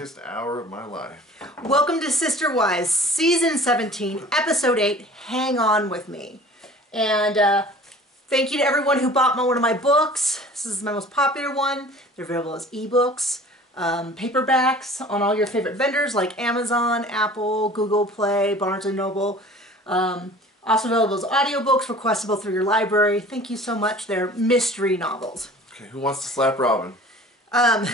longest hour of my life. Welcome to Sister Wives, Season 17, Episode 8, Hang On With Me. And thank you to everyone who bought one of my books. This is my most popular one. They're available as ebooks, paperbacks on all your favorite vendors like Amazon, Apple, Google Play, Barnes & Noble. Also available as audiobooks, requestable through your library. Thank you so much. They're mystery novels. Okay, who wants to slap Robin? And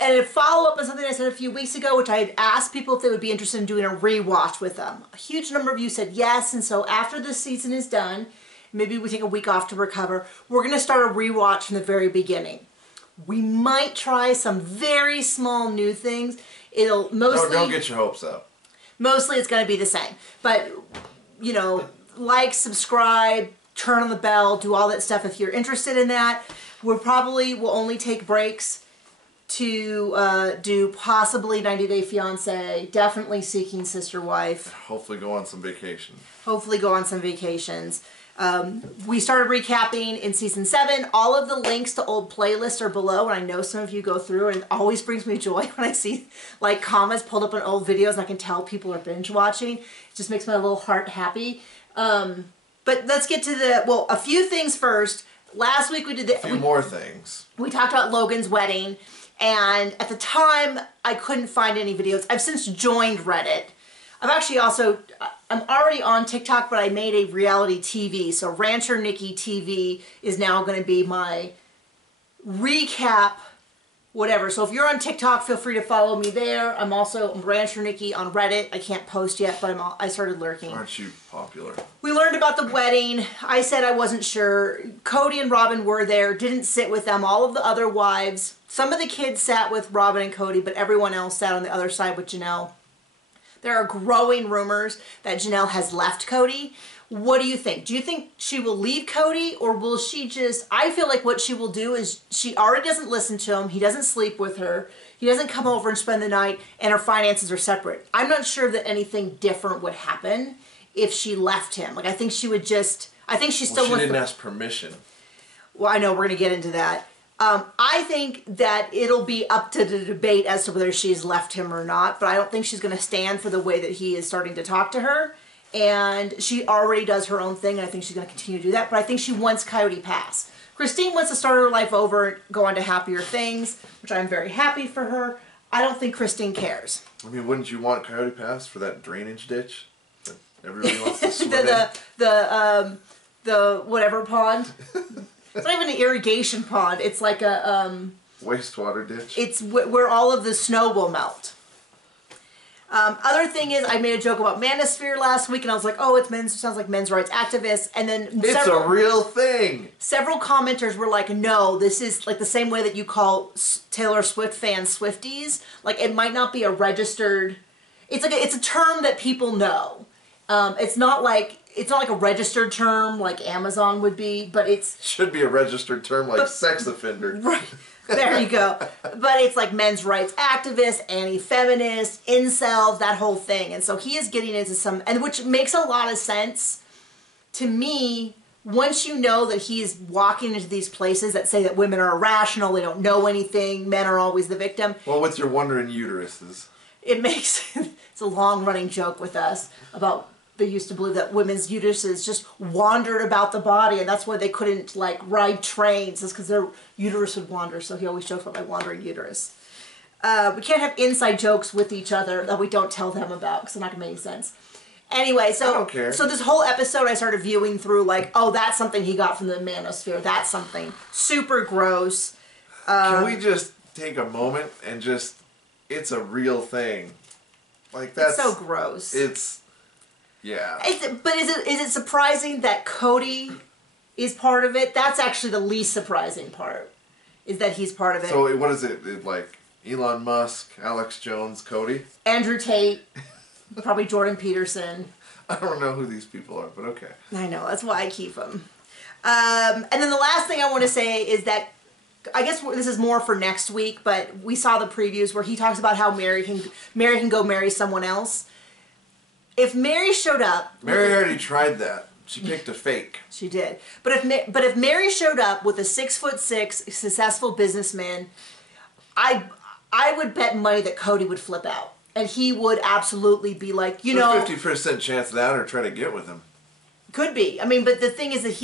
a follow-up on something I said a few weeks ago, which I had asked people if they would be interested in doing a rewatch with them. A huge number of you said yes, and so after this season is done, maybe we take a week off to recover, we're going to start a rewatch from the very beginning. We might try some very small new things. It'll mostly... Don't get your hopes up. Mostly it's going to be the same. But, you know, like, subscribe, turn on the bell, do all that stuff if you're interested in that. We probably will only take breaks to do possibly 90 Day Fiancé, definitely Seeking Sister Wife. Hopefully go on some vacation. Hopefully go on some vacations. We started recapping in Season 7. All of the links to old playlists are below, and I know some of you go through, and it always brings me joy when I see like comments pulled up on old videos and I can tell people are binge watching. It just makes my little heart happy. But let's get to a few things first. Last week we did a few more things. We talked about Logan's wedding, and at the time I couldn't find any videos. I've since joined Reddit. I'm already on TikTok, but I made a reality TV. So Rancher Nikki TV is now going to be my recap, whatever. So if you're on TikTok, feel free to follow me there. I'm also Rancher Nikki on Reddit. I can't post yet, but I started lurking. Aren't you popular? We learned about the wedding. I said I wasn't sure. Cody and Robin were there, didn't sit with them. All of the other wives. Some of the kids sat with Robin and Cody, but everyone else sat on the other side with Janelle. There are growing rumors that Janelle has left Cody. What do you think? Do you think she will leave Cody, or will she just... I feel like what she will do is she already doesn't listen to him. He doesn't sleep with her. He doesn't come over and spend the night, and her finances are separate. I'm not sure that anything different would happen if she left him. Like, I think she would just... I think she still... Well, she didn't ask permission. Well, I know. We're going to get into that. I think that it'll be up to the debate as to whether she's left him or not, but I don't think she's going to stand for the way that he is starting to talk to her, and she already does her own thing, and I think she's going to continue to do that, but I think she wants Coyote Pass. Christine wants to start her life over, go on to happier things, which I'm very happy for her. I don't think Christine cares. I mean, wouldn't you want Coyote Pass for that drainage ditch that everybody wants to swim the whatever pond? It's not even an irrigation pond. It's like a... wastewater ditch. It's where all of the snow will melt. Other thing is, I made a joke about Manosphere last week, and I was like, oh, sounds like men's rights activists. And then... It's a real thing! Several commenters were like, no, this is like the same way that you call Taylor Swift fans Swifties. Like, it might not be a registered... It's a term that people know. It's not like a registered term like Amazon would be, but it's... Should be a registered term like sex offender. Right. There you go. But it's like men's rights activists, anti-feminists, incels, that whole thing. And so he is getting into some... and which makes a lot of sense to me once you know that he is walking into these places that say that women are irrational, they don't know anything, men are always the victim. Well, what's your wondering uteruses? It makes... it's a long-running joke with us about... They used to believe that women's uteruses just wandered about the body, and that's why they couldn't, like, ride trains, is because their uterus would wander, so he always jokes about my wandering uterus. We can't have inside jokes with each other that we don't tell them about, because they're not going to make any sense. Anyway, so... I don't care. So this whole episode I started viewing through, like, oh, that's something he got from the Manosphere, that's something super gross. Can we just take a moment and just... It's a real thing. Like, that's... It's so gross. It's... Yeah. But is it surprising that Cody is part of it? That's actually the least surprising part, is that he's part of it. So what is it like Elon Musk, Alex Jones, Cody? Andrew Tate, probably Jordan Peterson. I don't know who these people are, but okay. I know, that's why I keep them. And then the last thing I want to say is that, I guess this is more for next week, but we saw the previews where he talks about how Mary can go marry someone else. If Mary showed up... Mary already tried that. She picked a fake. She did. But if Mary showed up with a 6'6" successful businessman, I would bet money that Cody would flip out. And he would absolutely be like, you know... 50% chance of that or try to get with him. Could be. I mean, but the thing is that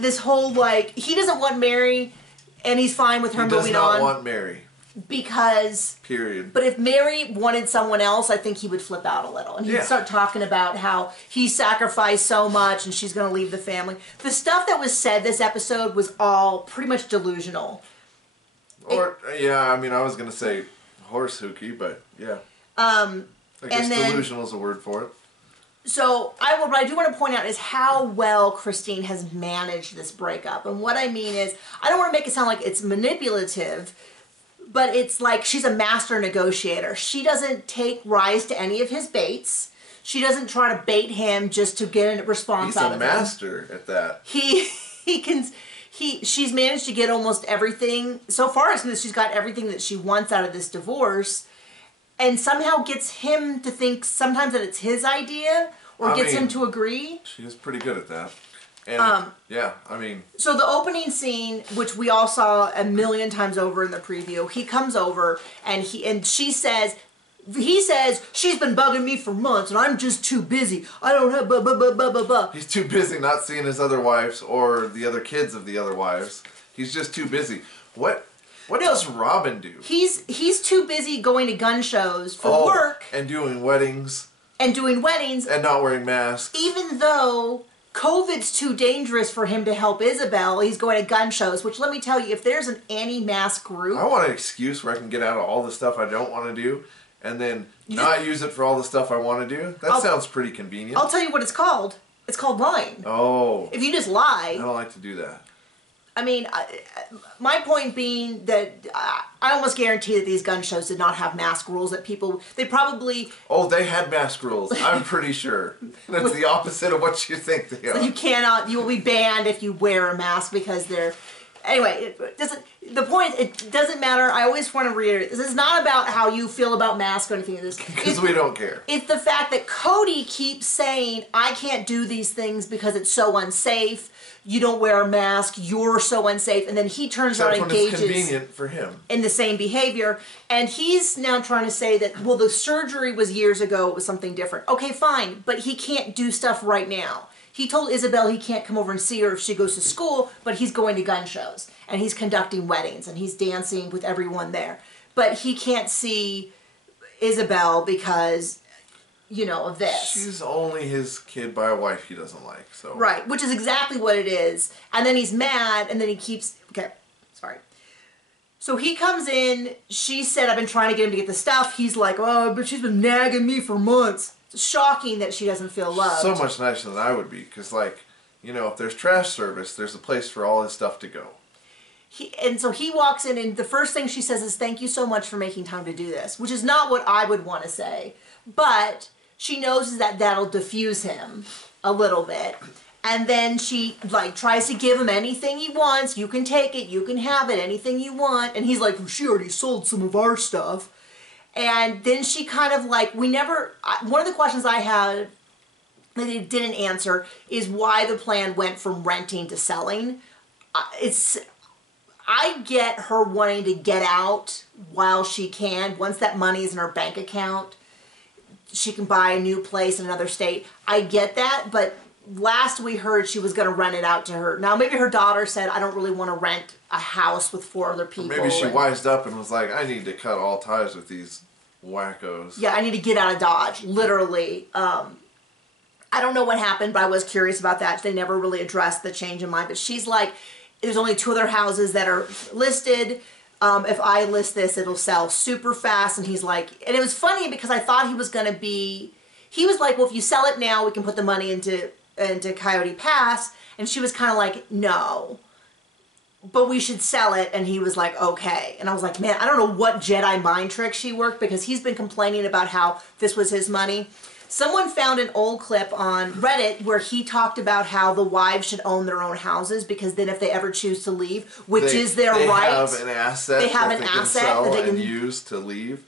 this whole, like, he doesn't want Mary, and he's fine with her moving on. He does not want Mary. Because... Period. But if Mary wanted someone else, I think he would flip out a little. And he'd start talking about how he sacrificed so much and she's going to leave the family. The stuff that was said this episode was all pretty much delusional. Or, yeah, I mean, I was going to say horse hooky, but yeah. I guess delusional is a word for it. So, what I do want to point out is how well Christine has managed this breakup. And what I mean is, I don't want to make it sound like it's manipulative, but it's like she's a master negotiator. She doesn't take rise to any of his baits. She doesn't try to bait him just to get a response out of him. He's a master at that. She's managed to get almost everything. So far, she's got everything that she wants out of this divorce. And somehow gets him to think sometimes that it's his idea, or gets him to agree. She is pretty good at that. And yeah, I mean... So the opening scene, which we all saw a million times over in the preview, he comes over and he says, she's been bugging me for months and I'm just too busy. I don't have blah, blah, blah, blah, blah, blah. He's too busy not seeing his other wives or the other kids of the other wives. He's just too busy. What does Robin do? He's too busy going to gun shows for work. And doing weddings. And doing weddings. And not wearing masks. Even though COVID's too dangerous for him to help Isabel, he's going to gun shows, which let me tell you, if there's an anti-mask group... I want an excuse where I can get out of all the stuff I don't want to do and then not use it for all the stuff I want to do. That sounds pretty convenient. I'll tell you what it's called. It's called lying. Oh. If you just lie... I don't like to do that. I mean, my point being that I almost guarantee that these gun shows did not have mask rules, that they probably... Oh, they had mask rules. I'm pretty sure. That's the opposite of what you think they are. You will be banned if you wear a mask because they're... Anyway, it doesn't matter. I always want to reiterate, this is not about how you feel about masks or anything like this. Because we don't care. It's the fact that Cody keeps saying, I can't do these things because it's so unsafe. You don't wear a mask, you're so unsafe, and then he turns around and engages convenient for him in the same behavior, and he's now trying to say that, well, the surgery was years ago, it was something different. Okay, fine, but he can't do stuff right now. He told Isabel he can't come over and see her if she goes to school, but he's going to gun shows, and he's conducting weddings, and he's dancing with everyone there. But he can't see Isabel because... of this. She's only his kid by a wife he doesn't like, so... Right, which is exactly what it is. And then he's mad, and then he keeps... Okay, sorry. So he comes in, she said, I've been trying to get him to get the stuff. He's like, oh, but she's been nagging me for months. It's shocking that she doesn't feel loved. So much nicer than I would be, because, if there's trash service, there's a place for all his stuff to go. And so he walks in, and the first thing she says is, thank you so much for making time to do this, which is not what I would want to say. But... she knows that that'll diffuse him a little bit. And then she, tries to give him anything he wants. You can take it. You can have it. Anything you want. And he's like, well, she already sold some of our stuff. And then she kind of one of the questions I had that he didn't answer is why the plan went from renting to selling. I get her wanting to get out while she can. Once that money is in her bank account, she can buy a new place in another state. I get that, but last we heard she was going to rent it out to her. Now, maybe her daughter said, I don't really want to rent a house with 4 other people. Or maybe she wised up and was like, I need to cut all ties with these wackos. Yeah, I need to get out of Dodge, literally. I don't know what happened, but I was curious about that. They never really addressed the change in mind. But she's like, there's only 2 other houses that are listed. If I list this, it'll sell super fast. And he's like, and it was funny because I thought he was going to be, he was like, well, if you sell it now, we can put the money into Coyote Pass. And she was kind of like, no, but we should sell it. And he was like, okay. And I was like, man, I don't know what Jedi mind trick she worked, because he's been complaining about how this was his money. Someone found an old clip on Reddit where he talked about how the wives should own their own houses, because then if they ever choose to leave, which is their right. They have an asset that they can sell and use to leave.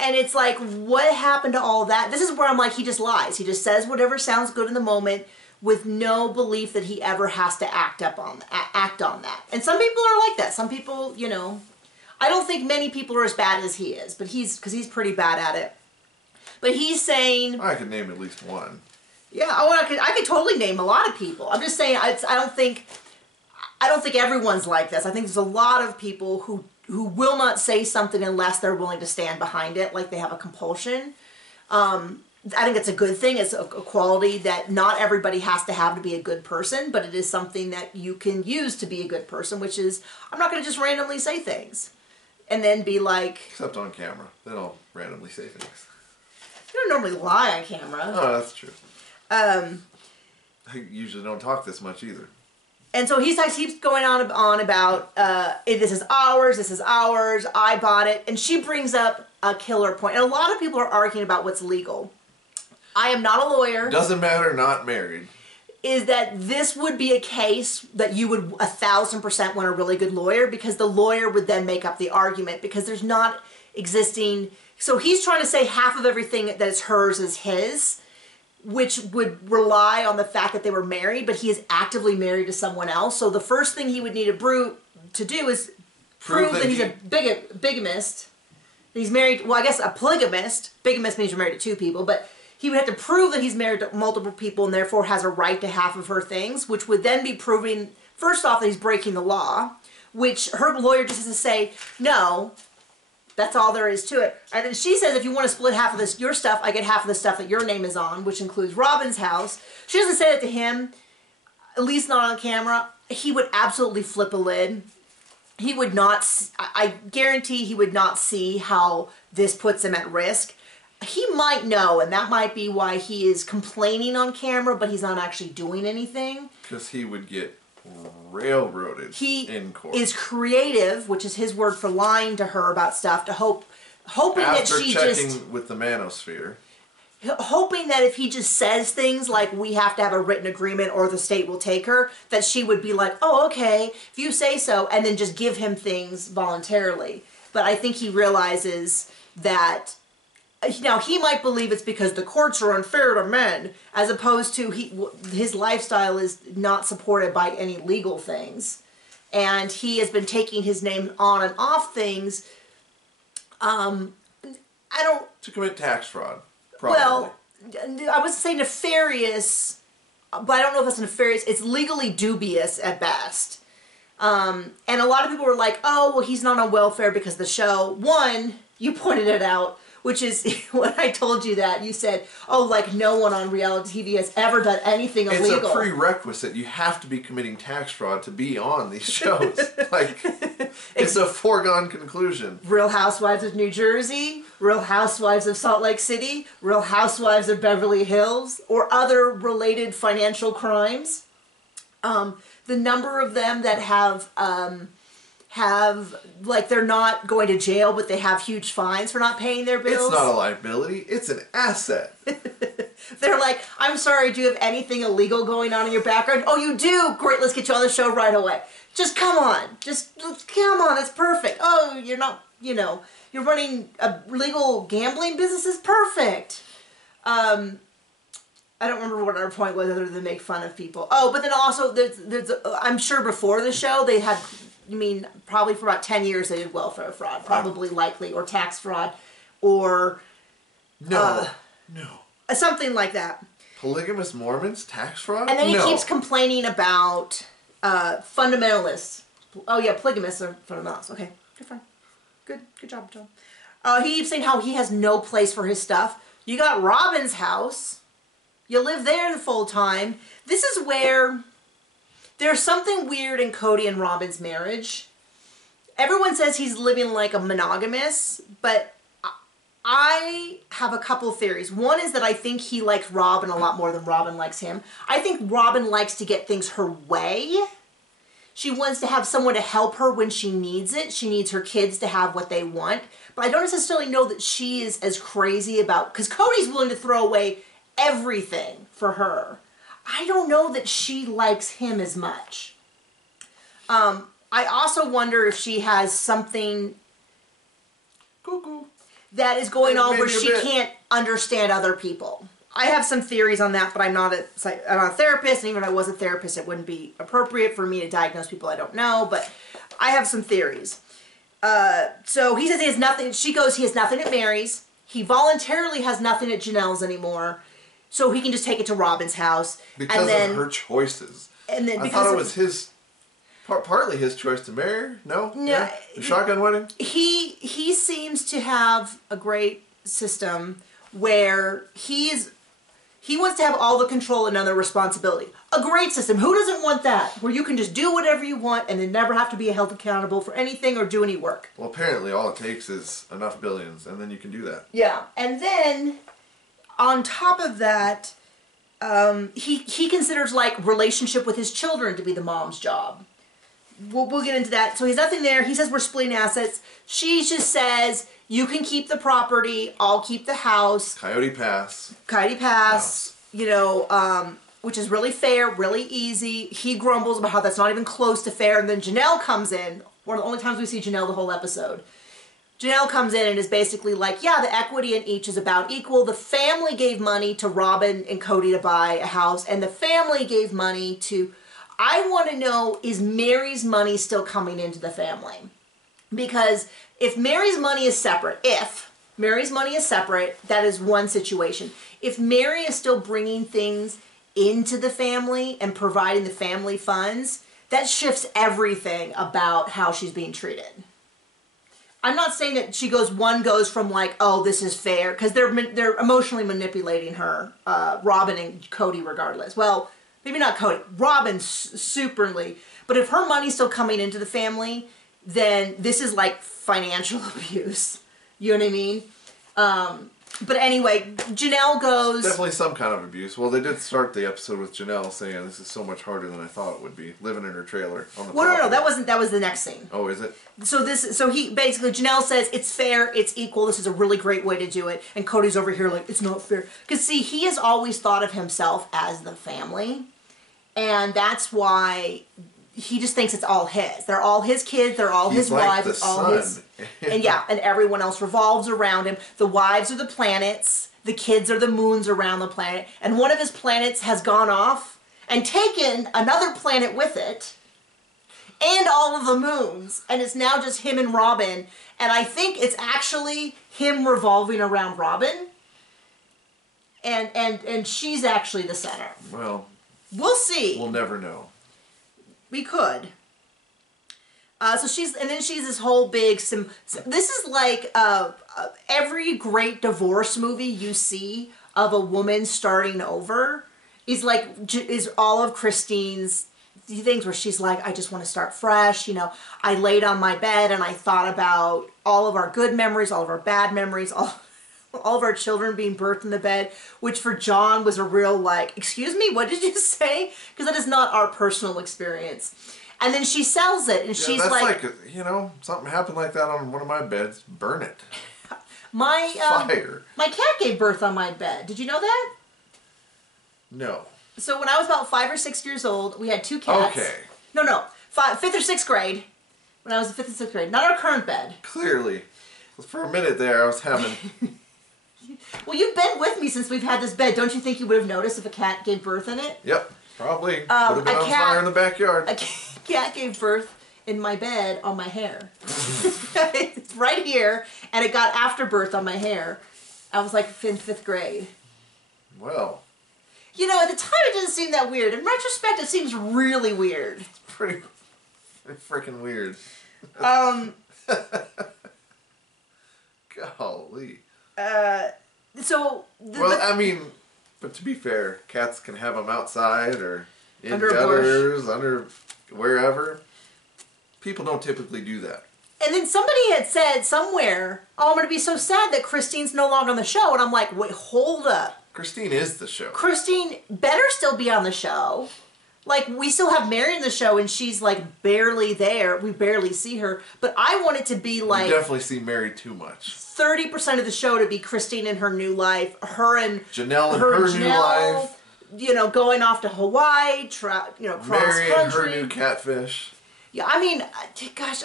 And it's like, what happened to all that? This is where I'm like, he just lies. He just says whatever sounds good in the moment with no belief that he ever has to act on that. And some people are like that. Some people, I don't think many people are as bad as he is, but because he's pretty bad at it. But he's saying... I could name at least one. Yeah, I could totally name a lot of people. I'm just saying, I don't think everyone's like this. I think there's a lot of people who will not say something unless they're willing to stand behind it, like they have a compulsion. I think it's a good thing. It's a quality that not everybody has to have to be a good person, but it is something that you can use to be a good person, which is, I'm not going to just randomly say things and then be like... Except on camera. Then I'll randomly say things. You don't normally lie on camera. Oh, that's true. I usually don't talk this much either. And so he keeps going on about, this is ours, I bought it. And she brings up a killer point. And a lot of people are arguing about what's legal. I am not a lawyer. Doesn't matter, not married. Is that this would be a case that you would 1,000% want a really good lawyer, because the lawyer would then make up the argument, because there's not existing... So he's trying to say half of everything that is hers is his, which would rely on the fact that they were married, but he is actively married to someone else. So the first thing he would need to do is prove that he's a bigamist. He's married, well, I guess a polygamist. Bigamist means you're married to two people, but he would have to prove that he's married to multiple people and therefore has a right to half of her things, which would then be proving, first off, that he's breaking the law, which her lawyer just has to say, no, that's all there is to it. And then she says, if you want to split half of your stuff, I get half of the stuff that your name is on, which includes Robin's house. She doesn't say that to him, at least not on camera. He would absolutely flip a lid. He would not, I guarantee he would not see how this puts him at risk. He might know, and that might be why he is complaining on camera, but he's not actually doing anything. Because he would get railroaded in court. He is creative, which is his word for lying to her about stuff, to hoping that she just... After checking with the manosphere. Hoping that if he just says things like, we have to have a written agreement or the state will take her, that she would be like, oh, okay, if you say so, and then just give him things voluntarily. But I think he realizes that... Now, he might believe it's because the courts are unfair to men, as opposed to his lifestyle is not supported by any legal things. And he has been taking his name on and off things. To commit tax fraud, probably. Well, I would say nefarious, but I don't know if it's nefarious. It's legally dubious at best. And a lot of people were like, oh, well, he's not on welfare because of the show. One, you pointed it out, which is when I told you that, you said, oh, like no one on reality TV has ever done anything illegal. It's a prerequisite. You have to be committing tax fraud to be on these shows. Like, it's a foregone conclusion. Real Housewives of New Jersey, Real Housewives of Salt Lake City, Real Housewives of Beverly Hills, or other related financial crimes. The number of them that have like, they're not going to jail, but they have huge fines for not paying their bills. It's not a liability, it's an asset. They're like, I'm sorry, do you have anything illegal going on in your background? Oh, you do? Great, let's get you on the show right away. Just come on. Come on, that's perfect. Oh, you're not, you're running a legal gambling business is perfect. I don't remember what our point was other than make fun of people. Oh, but then also, I'm sure before the show, they had... probably for about 10 years they did welfare fraud, probably likely, or tax fraud, or... No. Something like that. Polygamous Mormons? Tax fraud? And then he keeps complaining about fundamentalists. Oh yeah, polygamists are fundamentalists. Okay, you're fine. Good job, John. He keeps saying how he has no place for his stuff. You got Robin's house. You live there the full time. This is where... There's something weird in Cody and Robin's marriage. Everyone says he's living like a monogamous, but I have a couple theories. One is that I think he likes Robin a lot more than Robin likes him. I think Robin likes to get things her way. She wants to have someone to help her when she needs it. She needs her kids to have what they want. But I don't necessarily know that she is as crazy about... Because Cody's willing to throw away everything for her. I don't know that she likes him as much. I also wonder if she has something that is going on where she can't understand other people. I have some theories on that, but I'm not a therapist, and even if I was a therapist, it wouldn't be appropriate for me to diagnose people I don't know, but I have some theories. So he says he has nothing. She goes, he has nothing at Mary's. He voluntarily has nothing at Janelle's anymore. So he can just take it to Robin's house. Because of her choices. And then I thought it was his, partly his choice to marry her. No? No. Yeah? The shotgun wedding? He seems to have a great system where he wants to have all the control and none of the responsibility. A great system. Who doesn't want that? Where you can just do whatever you want and then never have to be held accountable for anything or do any work. Well, apparently all it takes is enough billions and then you can do that. Yeah. And then, on top of that, he considers, like, relationship with his children to be the mom's job. We'll get into that. So he's nothing there. He says we're splitting assets. She just says, you can keep the property, I'll keep the house. Coyote Pass. You know, which is really fair, really easy. He grumbles about how that's not even close to fair. And then Janelle comes in. One of the only times we see Janelle the whole episode. Janelle comes in and is basically like, yeah, the equity in each is about equal. The family gave money to Robin and Cody to buy a house. And the family gave money to... I want to know, is Mary's money still coming into the family? Because if Mary's money is separate, that is one situation. If Mary is still bringing things into the family and providing the family funds, that shifts everything about how she's being treated. I'm not saying that one goes from like, oh, this is fair, because they're emotionally manipulating her, Robin and Cody regardless. Well, maybe not Cody, Robin superly. But if her money's still coming into the family, then this is like financial abuse. You know what I mean? But anyway, Janelle goes... Definitely some kind of abuse. Well, they did start the episode with Janelle saying, this is so much harder than I thought it would be, living in her trailer on the property. No, that was the next scene. Oh, is it? So he basically, Janelle says, it's fair, it's equal, this is a really great way to do it. And Cody's over here like, it's not fair. Because see, he has always thought of himself as the family. And that's why he just thinks it's all his. They're all his kids, they're all his wives, it's all his... And yeah, and everyone else revolves around him. The wives are the planets, the kids are the moons around the planet, and one of his planets has gone off and taken another planet with it, and all of the moons, and it's now just him and Robin, and I think it's actually him revolving around Robin, and she's actually the center. Well... We'll see. We'll never know. We could. So she's this whole big, this is like every great divorce movie you see of a woman starting over is all of Christine's things where she's like, I just want to start fresh. You know, I laid on my bed and I thought about all of our good memories, all of our bad memories, all of our children being birthed in the bed, which for John was a real like, excuse me, what did you say? Because that is not our personal experience. And then she sells it, and she's like, you know, something happened like that on one of my beds, burn it. Fire. My cat gave birth on my bed. Did you know that? No. So when I was about 5 or 6 years old, we had 2 cats. Okay. No. 5th or 6th grade. When I was in 5th and 6th grade. Not our current bed. Clearly. For a minute there, I was having... Well, you've been with me since we've had this bed. Don't you think you would have noticed if a cat gave birth in it? Yep, probably. Would have been on fire in the backyard. A cat gave birth in my bed on my hair. It's right here, and it got afterbirth on my hair. I was like in 5th grade. Well. You know, at the time it didn't seem that weird. In retrospect, it seems really weird. It's pretty freaking weird. Golly. I mean, but to be fair, cats can have them outside or in under gutters, under wherever. People don't typically do that. And then somebody had said somewhere, oh, I'm going to be so sad that Christine's no longer on the show. And I'm like, wait, hold up. Christine is the show. Christine better still be on the show. Like, we still have Mary in the show, and she's, like, barely there. We barely see her. But I want it to be, like... We definitely see Mary too much. 30% of the show to be Christine in her new life. Her and... Janelle in her new life. You know, going off to Hawaii, cross country. Mary and her new catfish. Yeah, I mean, gosh,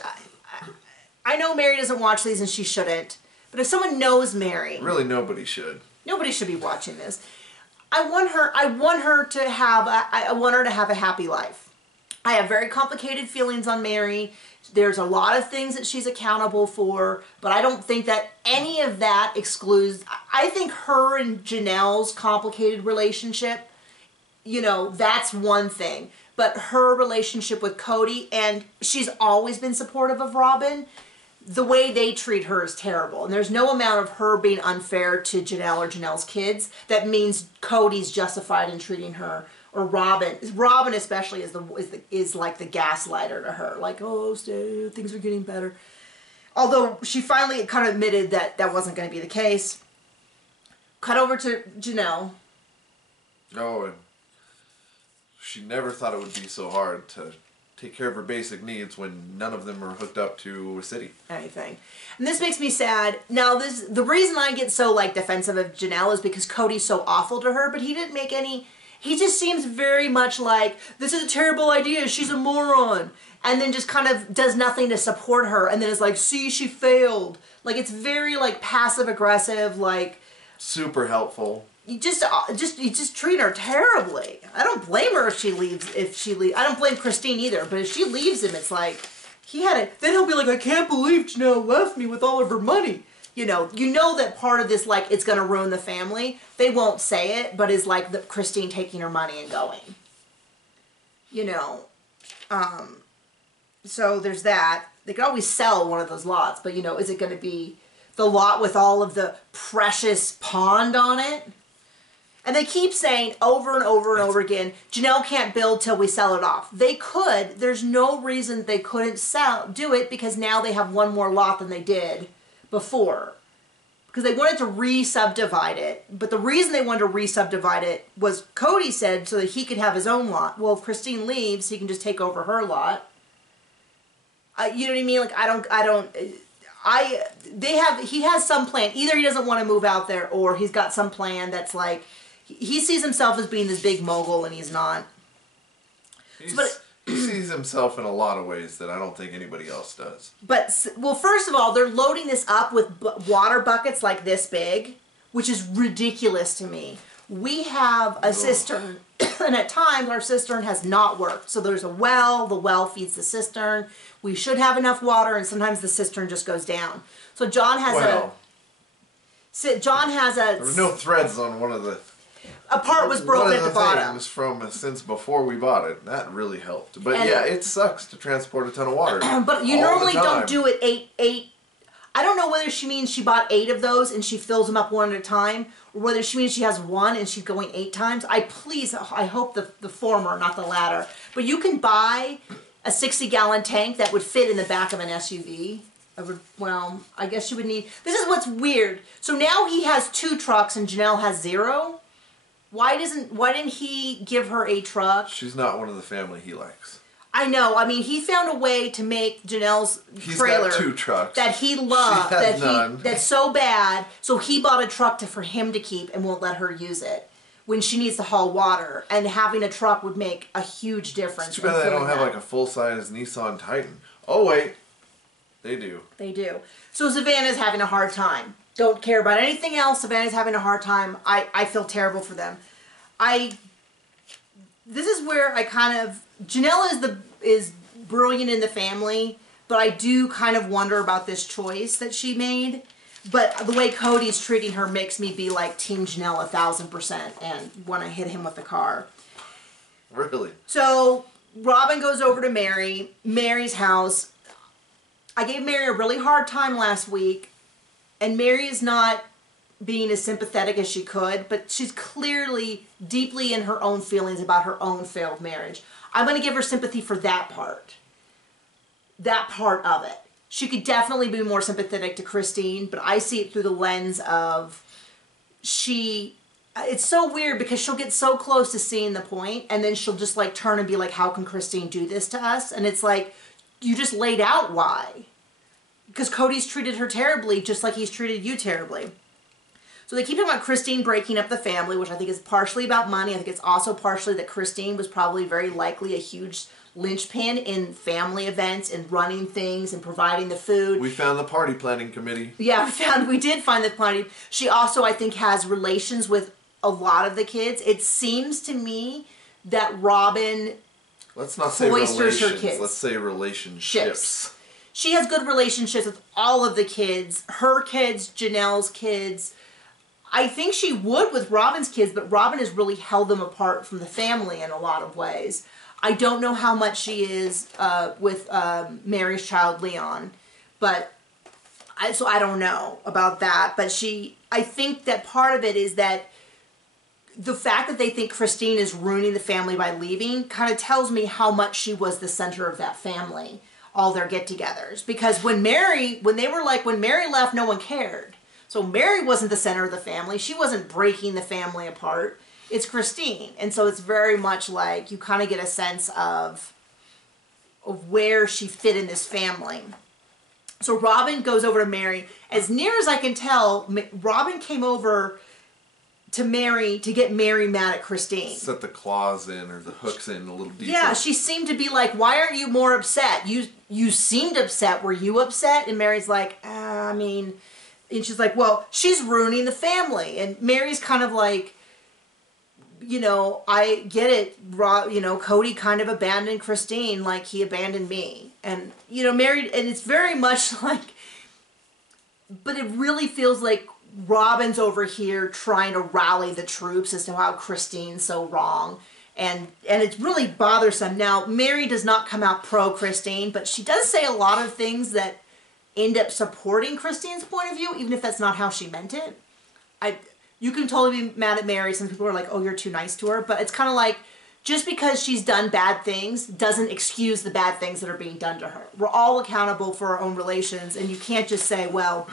I know Mary doesn't watch these, and she shouldn't. But if someone knows Mary... Really, nobody should. Nobody should be watching this. I want her to have a happy life. I have very complicated feelings on Mary. There's a lot of things that she's accountable for, but I don't think that any of that excludes. I think her and Janelle's complicated relationship, you know, that's one thing. But her relationship with Cody, and she's always been supportive of Robin, the way they treat her is terrible. And there's no amount of her being unfair to Janelle or Janelle's kids that means Cody's justified in treating her, or Robin especially is like the gaslighter to her. Like, oh, stay, things are getting better. Although she finally kind of admitted that that wasn't going to be the case. Cut over to Janelle. Oh, and she never thought it would be so hard to take care of her basic needs when none of them are hooked up to a city. Anything. And this makes me sad. Now, the reason I get so, like, defensive of Janelle is because Cody's so awful to her, but he didn't make any... He just seems very much like, this is a terrible idea, she's a moron. And then just kind of does nothing to support her. And then it's like, see, she failed. Like, it's very, like, passive-aggressive, like... Super helpful. You just treat her terribly. I don't blame her if she leaves. I don't blame Christine either. But if she leaves him, it's like, then he'll be like, I can't believe Janelle left me with all of her money. You know that part of this, like, it's going to ruin the family. They won't say it, but is like Christine taking her money and going. You know. So there's that. They could always sell one of those lots, but, you know, is it going to be the lot with all of the precious pond on it? And they keep saying over and over and over again, Janelle can't build till we sell it off. They could. There's no reason they couldn't do it, because now they have one more lot than they did before. Because they wanted to re-subdivide it. But the reason they wanted to re-subdivide it was, Cody said, so that he could have his own lot. Well, if Christine leaves, he can just take over her lot. You know what I mean? Like, he has some plan. Either he doesn't want to move out there, or he's got some plan that's like, he sees himself as being this big mogul, and he's not. He sees himself in a lot of ways that I don't think anybody else does. But, well, first of all, they're loading this up with water buckets like this big, which is ridiculous to me. We have a cistern, and at times our cistern has not worked. So there's a well, the well feeds the cistern. We should have enough water, and sometimes the cistern just goes down. So John has there were no threads on one of the... A part was broken at the bottom. Things from since before we bought it. That really helped. But yeah, it sucks to transport a ton of water. But you normally don't do it eight. I don't know whether she means she bought 8 of those and she fills them up one at a time, or whether she means she has one and she's going 8 times. I hope the former, not the latter. But you can buy a 60-gallon tank that would fit in the back of an SUV. I guess you would need... This is what's weird. So now he has 2 trucks and Janelle has 0. Why didn't he give her a truck? She's not one of the family he likes. I know. I mean, he found a way to make Janelle's trailer... He's got 2 trucks. ...that he loved. She has none. That's so bad. So he bought a truck for him to keep and won't let her use it when she needs to haul water. And having a truck would make a huge difference. It's too bad they don't have like a full-size Nissan Titan. Oh, wait. They do. They do. So Savannah's having a hard time. Don't care about anything else. Savannah's having a hard time. I feel terrible for them. This is where I kind of... Janelle is brilliant in the family, but I do kind of wonder about this choice that she made. But the way Cody's treating her makes me be like Team Janelle 1,000% and want to hit him with the car. Really? So Robin goes over to Mary's house. I gave Mary a really hard time last week, and Mary is not being as sympathetic as she could, but she's clearly deeply in her own feelings about her own failed marriage. I'm going to give her sympathy for that part. That part of it. She could definitely be more sympathetic to Christine, but I see it through the lens of it's so weird because she'll get so close to seeing the point, and then she'll just like turn and be like, how can Christine do this to us? And it's like, you just laid out why. Because Cody's treated her terribly, just like he's treated you terribly. So they keep talking about Christine breaking up the family, which I think is partially about money. I think it's also partially that Christine was probably very likely a huge linchpin in family events and running things and providing the food. We found the party planning committee. Yeah, we did find the party. She also, I think, has relations with a lot of the kids. It seems to me that Robin Let's not say cloisters her relations. kids. Let's say relationships. She has good relationships with all of the kids. Her kids, Janelle's kids. I think she would with Robin's kids, but Robin has really held them apart from the family in a lot of ways. I don't know how much she is with Mary's child, Leon, but so I don't know about that. But I think that part of it is that the fact that they think Christine is ruining the family by leaving kind of tells me how much she was the center of that family, all their get-togethers. Because when Mary left, no one cared. So Mary wasn't the center of the family. She wasn't breaking the family apart. It's Christine. And so it's very much like you kind of get a sense of where she fit in this family. So Robin goes over to Mary. As near as I can tell, Robin came over to Mary to get Mary mad at Christine. Set the claws in or the hooks in a little deeper. Yeah, she seemed to be like, why aren't you more upset? You seemed upset. Were you upset? And Mary's like, and she's like, well, she's ruining the family. And Mary's kind of like, I get it. Cody kind of abandoned Christine like he abandoned me. And, Mary, and it's very much like, but it really feels like Robin's over here trying to rally the troops as to how Christine's so wrong. And it's really bothersome. Now, Mary does not come out pro-Christine, but she does say a lot of things that end up supporting Christine's point of view, even if that's not how she meant it. You can totally be mad at Mary. Some people are like, oh, you're too nice to her. But it's kind of like, just because she's done bad things doesn't excuse the bad things that are being done to her. We're all accountable for our own relations, and you can't just say, well,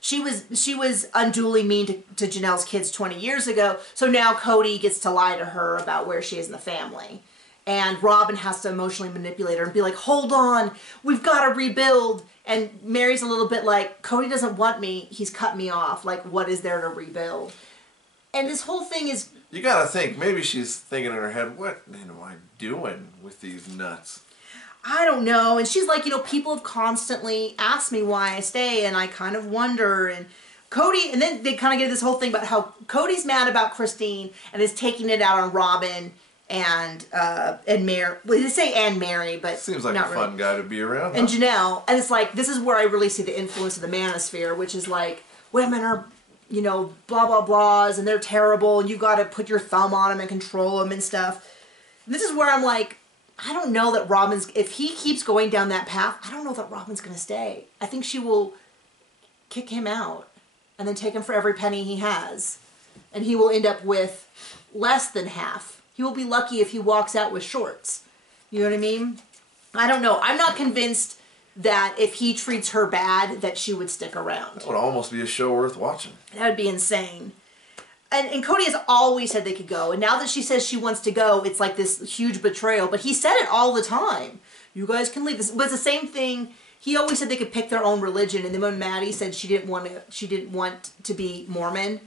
she was unduly mean to Janelle's kids 20 years ago, so now Cody gets to lie to her about where she is in the family. And Robin has to emotionally manipulate her and be like, hold on, we've got to rebuild. And Mary's a little bit like, Cody doesn't want me, he's cut me off. Like, what is there to rebuild? And this whole thing is... You gotta think, maybe she's thinking in her head, what am I doing with these nuts? I don't know. And she's like, people have constantly asked me why I stay, and I kind of wonder. And Cody, and then they kind of get this whole thing about how Cody's mad about Christine and is taking it out on Robin and Mary. Well, they say and Mary, but seems like not a fun guy to be around. And Janelle. And it's like, this is where I really see the influence of the manosphere, which is like, women are, blah, blah, blahs, and they're terrible, and you got to put your thumb on them and control them and stuff. And this is where I'm like, I don't know that if he keeps going down that path, I don't know that Robin's going to stay. I think she will kick him out and then take him for every penny he has. And he will end up with less than half. He will be lucky if he walks out with shorts. You know what I mean? I don't know. I'm not convinced that if he treats her bad, that she would stick around. That would almost be a show worth watching. That would be insane. And Cody has always said they could go. And now that she says she wants to go, it's like this huge betrayal. But he said it all the time. You guys can leave. But it's the same thing. He always said they could pick their own religion. And then when Maddie said she didn't want to be Mormon,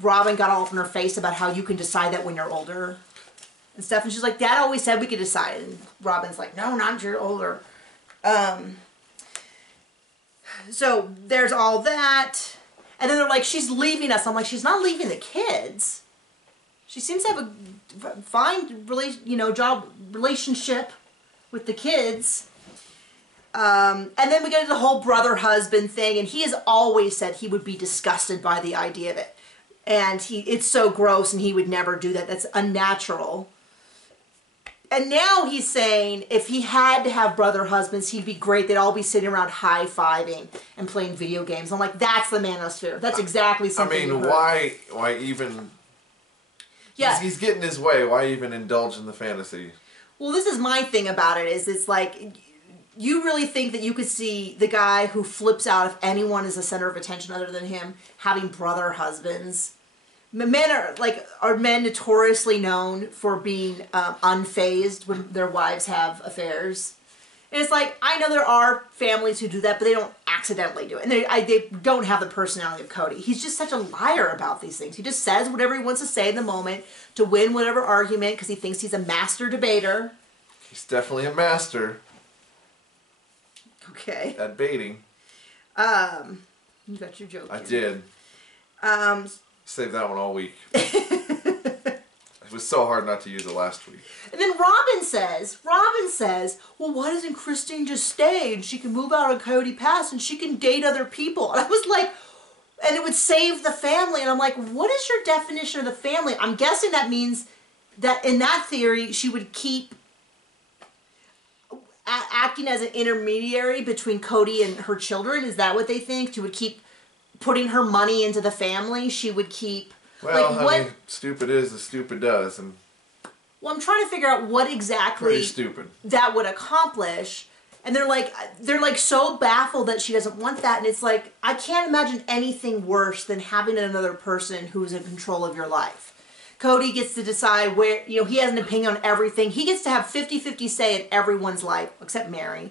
Robin got all up in her face about how you can decide that when you're older and stuff. And she's like, Dad always said we could decide. And Robin's like, no, not until you're older. So there's all that. And then they're like, she's leaving us. I'm like, she's not leaving the kids. She seems to have a fine relationship with the kids. And then we get to the whole brother-husband thing, and he has always said he would be disgusted by the idea of it. And it's so gross, and he would never do that. That's unnatural. And now he's saying if he had to have brother husbands, he'd be great. They'd all be sitting around high-fiving and playing video games. I'm like, that's the manosphere. That's exactly something. Why even... Yeah. He's getting his way. Why even indulge in the fantasy? Well, this is my thing about it, is it's like, you really think that you could see the guy who flips out if anyone is a center of attention other than him having brother husbands? Men are men notoriously known for being unfazed when their wives have affairs. And it's like, I know there are families who do that, but they don't accidentally do it. And they don't have the personality of Cody. He's just such a liar about these things. He just says whatever he wants to say in the moment to win whatever argument because he thinks he's a master debater. He's definitely a master. Okay. At baiting. You got your joke. I did. Save that one all week. I It was so hard not to use it last week. And then Robin says, well, why doesn't Christine just stay and she can move out on Coyote Pass and she can date other people? And I was like, and it would save the family. And I'm like, what is your definition of the family? I'm guessing that means that in that theory, she would keep acting as an intermediary between Cody and her children. Is that what they think? She would keep putting her money into the family. She would keep... Well, like, what, I mean, stupid is as stupid does. And well, I'm trying to figure out what exactly pretty stupid that would accomplish. And they're like so baffled that she doesn't want that. And it's like, I can't imagine anything worse than having another person who's in control of your life. Cody gets to decide where, you know, he has an opinion on everything. He gets to have 50-50 say in everyone's life, except Mary.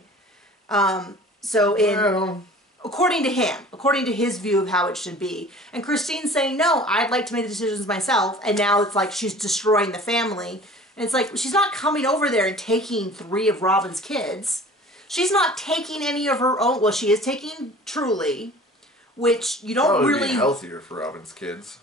According to him, according to his view of how it should be. And Christine's saying, no, I'd like to make the decisions myself. And now it's like she's destroying the family. And it's like, she's not coming over there and taking 3 of Robin's kids. She's not taking any of her own. Well, she is taking Truly, which you don't probably really... be healthier for Robin's kids.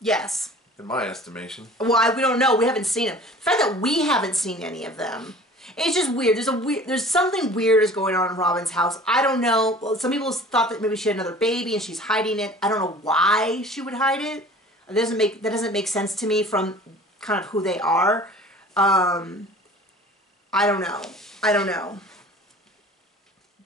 Yes. In my estimation. Well, we don't know. We haven't seen them. The fact that we haven't seen any of them, it's just weird. There's something weird is going on in Robin's house. I don't know. Well, some people thought that maybe she had another baby and she's hiding it. I don't know why she would hide it. That doesn't make sense to me from kind of who they are. I don't know.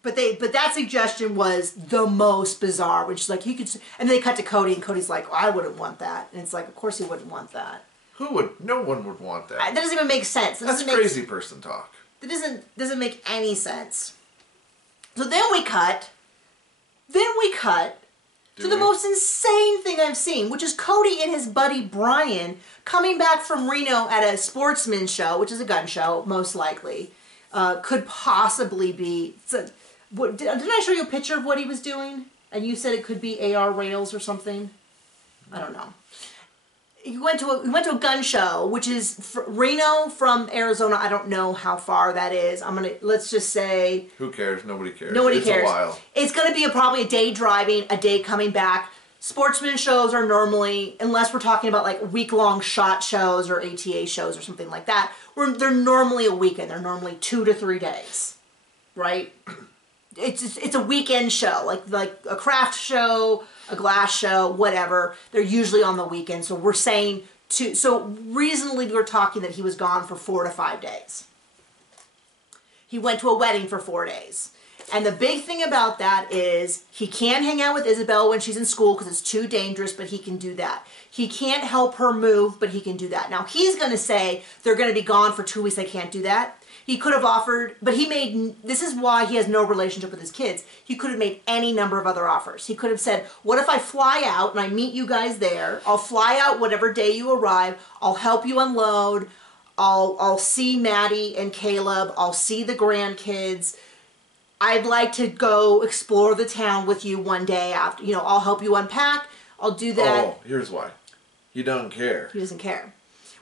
But that suggestion was the most bizarre. When she's like, he could, and they cut to Cody, and Cody's like, oh, I wouldn't want that. And it's like, of course he wouldn't want that. Who would? No one would want that. That doesn't even make sense. That's crazy person talk. That doesn't make any sense. So then we cut to the most insane thing I've seen, which is Cody and his buddy Brian coming back from Reno at a sportsman show, which is a gun show, most likely. Could possibly be... didn't I show you a picture of what he was doing? And you said it could be AR rails or something? I don't know. He went to a gun show, which is Reno from Arizona. I don't know how far that is. Let's just say... Who cares? Nobody cares. Nobody cares. It's a while. It's going to be probably a day driving, a day coming back. Sportsman shows are normally, unless we're talking about like week-long SHOT shows or ATA shows or something like that, they're normally a weekend. They're normally 2 to 3 days, right? It's a weekend show, like a craft show, a glass show, whatever. They're usually on the weekend. So we're saying so reasonably we're talking that he was gone for 4 to 5 days. He went to a wedding for 4 days. And the big thing about that is he can't hang out with Isabel when she's in school because it's too dangerous, but he can do that. He can't help her move, but he can do that. Now, he's going to say they're going to be gone for 2 weeks. They can't do that. He could have offered, but this is why he has no relationship with his kids. He could have made any number of other offers. He could have said, what if I fly out and I meet you guys there? I'll fly out whatever day you arrive. I'll help you unload. I'll see Maddie and Caleb. I'll see the grandkids. I'd like to go explore the town with you one day after, I'll help you unpack. I'll do that. Oh, here's why. He doesn't care. He doesn't care.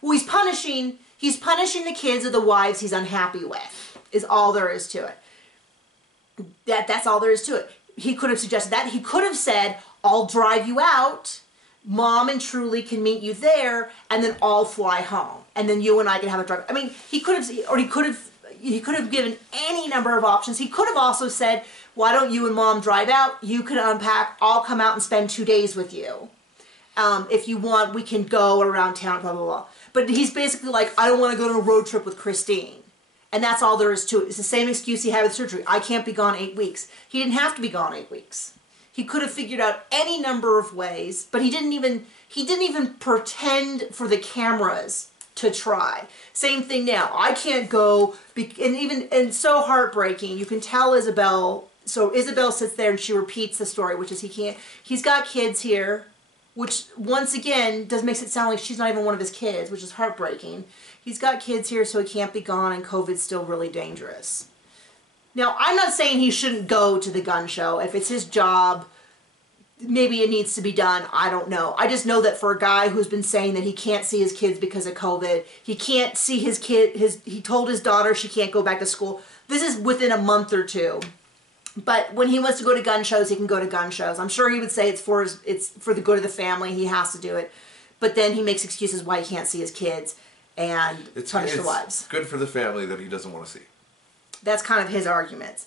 Well, he's punishing the kids of the wives he's unhappy with, is all there is to it. That's all there is to it. He could have suggested that. He could have said, I'll drive you out. Mom and Truly can meet you there, and then I'll fly home. And then you and I can have a drive. I mean, he could have given any number of options. He could have also said, why don't you and Mom drive out? You can unpack. I'll come out and spend 2 days with you. If you want, we can go around town, blah, blah, blah. But he's basically like, I don't want to go on a road trip with Christine. And that's all there is to it. It's the same excuse he had with surgery. I can't be gone 8 weeks. He didn't have to be gone 8 weeks. He could have figured out any number of ways, but he didn't even pretend for the cameras to try. Same thing now. I can't go, and so heartbreaking. You can tell Isabel. So Isabel sits there and she repeats the story, which is he's got kids here, which once again makes it sound like she's not even one of his kids, which is heartbreaking. He's got kids here, so he can't be gone, and COVID's still really dangerous. Now, I'm not saying he shouldn't go to the gun show. If it's his job, maybe it needs to be done. I don't know. I just know that for a guy who's been saying that he can't see his kids because of COVID, he can't see his kid, he told his daughter she can't go back to school. This is within a month or two. But when he wants to go to gun shows, he can go to gun shows. I'm sure he would say it's for the good of the family. He has to do it. but then he makes excuses why he can't see his kids and punish the wives. It's good for the family that he doesn't want to see. That's kind of his arguments.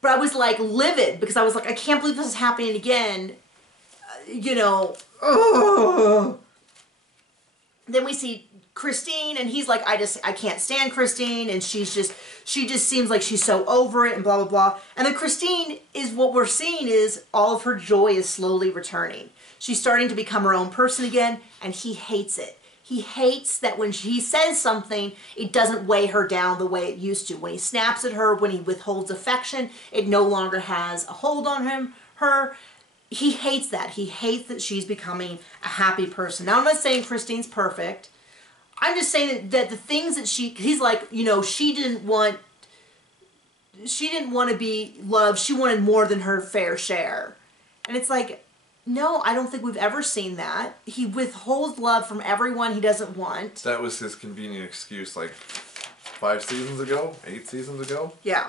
But I was like livid because I was like, I can't believe this is happening again. You know, ugh. Then we see Christine, and he's like, I can't stand Christine, and she just seems like she's so over it, and blah, blah, blah. And then Christine is, what we're seeing is all of her joy is slowly returning. She's starting to become her own person again, and he hates it. He hates that when he says something, it doesn't weigh her down the way it used to. When he snaps at her, when he withholds affection, it no longer has a hold on her. He hates that. He hates that she's becoming a happy person. Now, I'm not saying Christine's perfect. I'm just saying that the things that he's like, you know, she didn't want to be loved. She wanted more than her fair share. And it's like, no, I don't think we've ever seen that. He withholds love from everyone he doesn't want. That was his convenient excuse like 5 seasons ago, 8 seasons ago. Yeah.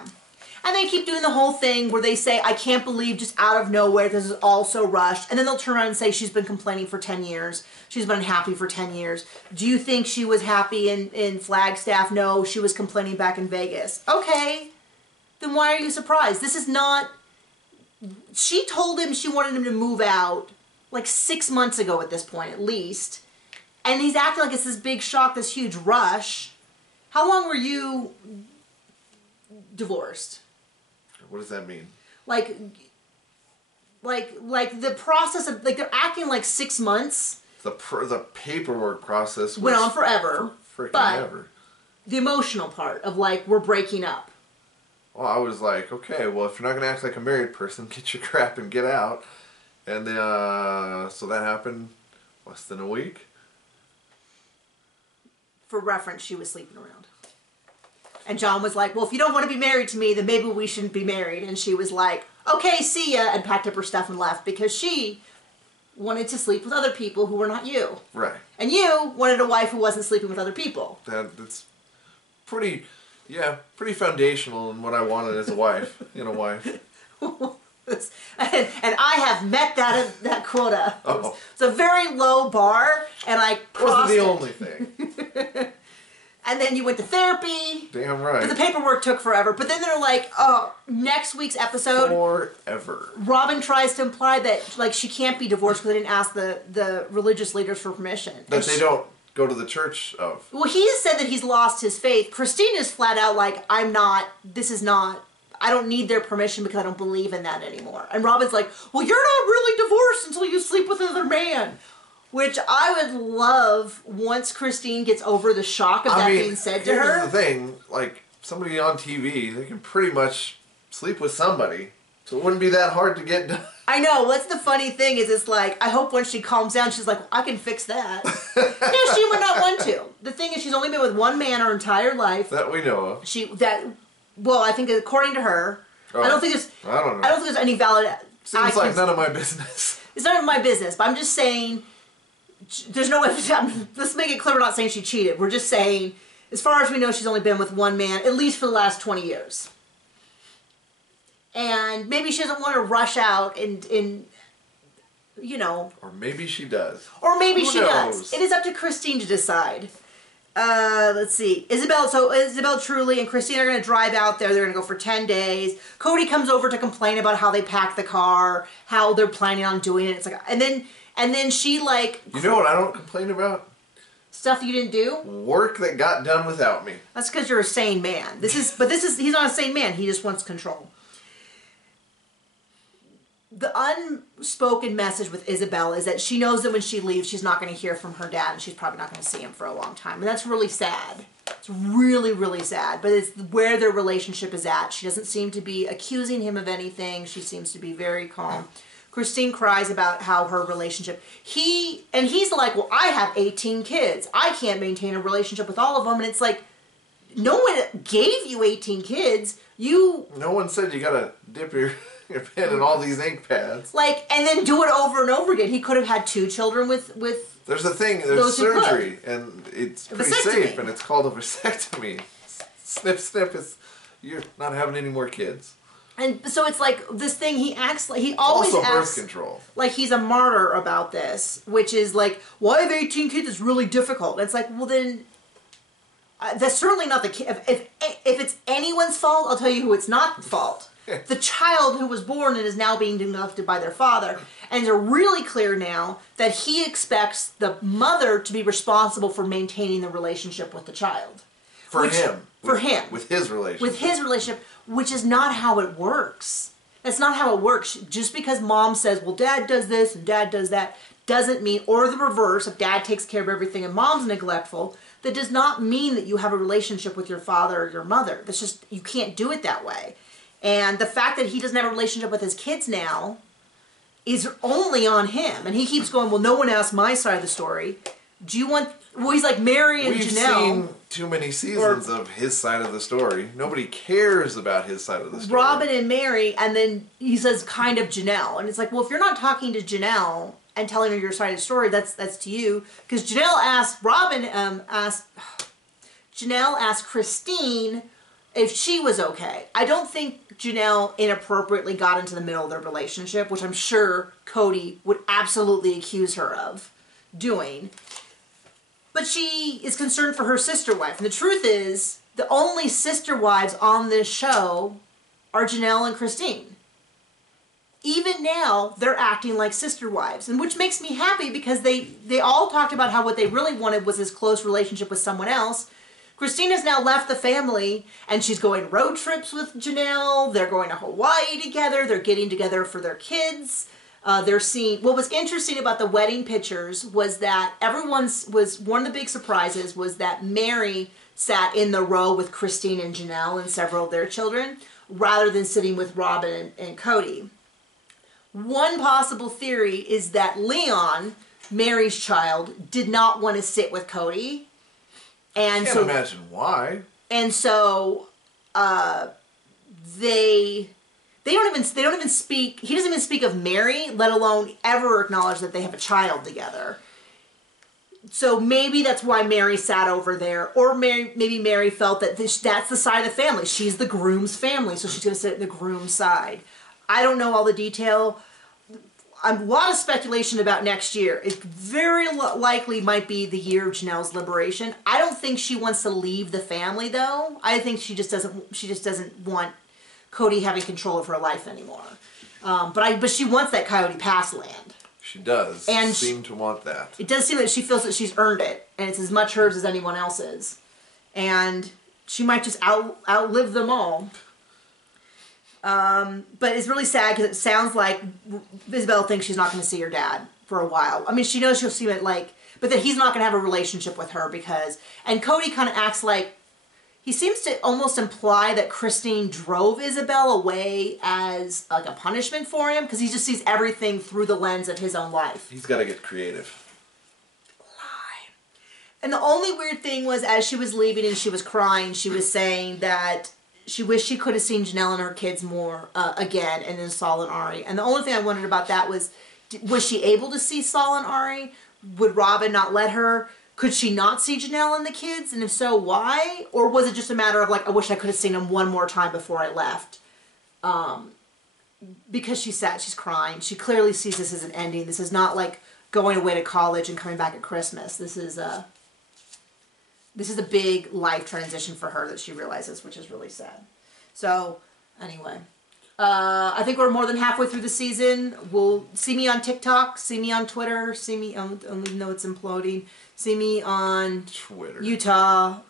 And they keep doing the whole thing where they say, I can't believe just out of nowhere this is all so rushed. And then they'll turn around and say she's been complaining for 10 years. She's been unhappy for 10 years. Do you think she was happy in Flagstaff? No, she was complaining back in Vegas. Okay. Then why are you surprised? This is not... She told him she wanted him to move out like 6 months ago at this point, at least. And he's acting like it's this big shock, this huge rush. How long were you divorced? What does that mean? Like the process of, like, they're acting like 6 months. The paperwork process went on forever. Freaking ever. The emotional part of, like, we're breaking up. Well, I was like, okay, well, if you're not going to act like a married person, get your crap and get out. And then, so that happened less than a week. For reference, she was sleeping around. And John was like, well, if you don't want to be married to me, then maybe we shouldn't be married. And she was like, okay, see ya, and packed up her stuff and left because she wanted to sleep with other people who were not you. Right. And you wanted a wife who wasn't sleeping with other people. That's pretty foundational in what I wanted as a wife, in a wife. And I have met that quota. Oh. It's a very low bar, and I crossed it. Wasn't the only thing. And then you went to therapy. Damn right. The paperwork took forever. But then they're like, oh, next week's episode. Forever. Robin tries to imply that, like, she can't be divorced because they didn't ask the religious leaders for permission. That they don't go to the church of. Well, he has said that he's lost his faith. Christine is flat out like, I don't need their permission because I don't believe in that anymore. And Robin's like, well, you're not really divorced until you sleep with another man. Which I would love once Christine gets over the shock of that being said to her. Here's the thing, like, somebody on TV, they can pretty much sleep with somebody. So it wouldn't be that hard to get done. I know. What's the funny thing is it's like, I hope when she calms down, she's like, well, I can fix that. No, she would not want to. The thing is, she's only been with one man her entire life. That we know of. Well, I think according to her, oh, I don't think there's any valid... Seems like none of my business. It's none of my business, but I'm just saying... There's no way. Let's make it clear. We're not saying she cheated. We're just saying, as far as we know, she's only been with one man, at least for the last 20 years. And maybe she doesn't want to rush out and you know. Or maybe she does. Or maybe Who she knows? does. It is up to Christine to decide. Let's see. Isabel Truly and Christine are going to drive out there. They're going to go for 10 days. Cody comes over to complain about how they packed the car, how they're planning on doing it. It's like, and then she, like... You know what I don't complain about? Stuff you didn't do? Work that got done without me. That's because you're a sane man. He's not a sane man. He just wants control. The unspoken message with Isabel is that she knows that when she leaves, she's not going to hear from her dad, and she's probably not going to see him for a long time. And that's really sad. It's really, really sad. But it's where their relationship is at. She doesn't seem to be accusing him of anything. She seems to be very calm. Christine cries about how her relationship... He's like, well, I have 18 kids. I can't maintain a relationship with all of them. And it's like, no one gave you 18 kids. No one said you gotta dip your pen in all these ink pads. Like, and then do it over and over again. He could have had 2 children with There's a thing, there's surgery, and it's pretty safe, and it's called a vasectomy. Snip, snip, you're not having any more kids. And so it's like this thing, he acts like, he always Also acts birth control. like he's a martyr about this, which is like, why have 18 kids is really difficult. And it's like, well then, that's certainly not the kid. If it's anyone's fault, I'll tell you who it's not fault. The child who was born and is now being neglected by their father. And it's really clear now that he expects the mother to be responsible for maintaining the relationship with the child. For him. With his relationship. With his relationship, which is not how it works. That's not how it works. Just because mom says, well, dad does this and dad does that, doesn't mean, or the reverse, if dad takes care of everything and mom's neglectful, that does not mean that you have a relationship with your father or your mother. That's just, you can't do it that way. And the fact that he doesn't have a relationship with his kids now is only on him. And he keeps going, well, no one asked my side of the story. Do you want... Well, he's like Mary and Janelle. We've seen too many seasons of his side of the story. Nobody cares about his side of the story. Robin and Mary, and then he says kind of Janelle. And it's like, well, if you're not talking to Janelle and telling her your side of the story, that's to you. Because Janelle asked, Janelle asked Christine if she was okay. I don't think Janelle inappropriately got into the middle of their relationship, which I'm sure Cody would absolutely accuse her of doing. But she is concerned for her sister wife. And the truth is, the only sister wives on this show are Janelle and Christine. Even now, they're acting like sister wives. And which makes me happy because they all talked about how what they really wanted was this close relationship with someone else. Christine has now left the family and she's going road trips with Janelle. They're going to Hawaii together. They're getting together for their kids. They're seeing, what was interesting about the wedding pictures was that one of the big surprises was that Mary sat in the row with Christine and Janelle and several of their children, rather than sitting with Robin and Cody. One possible theory is that Leon, Mary's child, did not want to sit with Cody. And I can't imagine why. And so, they don't even speak, he doesn't even speak of Mary, let alone ever acknowledge that they have a child together. So maybe that's why Mary sat over there. Or maybe Mary felt that that's the side of the family. She's the groom's family, so she's going to sit in the groom's side. I don't know all the detail. A lot of speculation about next year. It very likely might be the year of Janelle's liberation. I don't think she wants to leave the family, though. I think she just doesn't want Cody having control of her life anymore. But she wants that Coyote Pass land. She does and seem to want that. It does seem that she feels that she's earned it, and it's as much hers as anyone else's. And she might just outlive them all. But it's really sad because it sounds like Isabel thinks she's not going to see her dad for a while. I mean, she knows she'll see him but that he's not going to have a relationship with her because... And Cody kind of acts like... He seems to almost imply that Christine drove Isabel away as like a punishment for him because he just sees everything through the lens of his own life. He's got to get creative. Lie. And the only weird thing was as she was leaving and she was crying, she was saying that she wished she could have seen Janelle and her kids more again and then Saul and Ari. And the only thing I wondered about that was she able to see Saul and Ari? Would Robin not let her? Could she not see Janelle and the kids? And if so, why? Or was it just a matter of like, I wish I could have seen them one more time before I left? Because she's crying. She clearly sees this as an ending. This is not like going away to college and coming back at Christmas. This is a big life transition for her that she realizes, which is really sad. So, anyway. I think we're more than halfway through the season. We'll see me on TikTok, see me on Twitter, see me on, even though it's imploding, see me on Twitter, YouTube,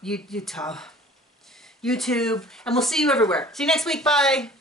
and we'll see you everywhere. See you next week. Bye.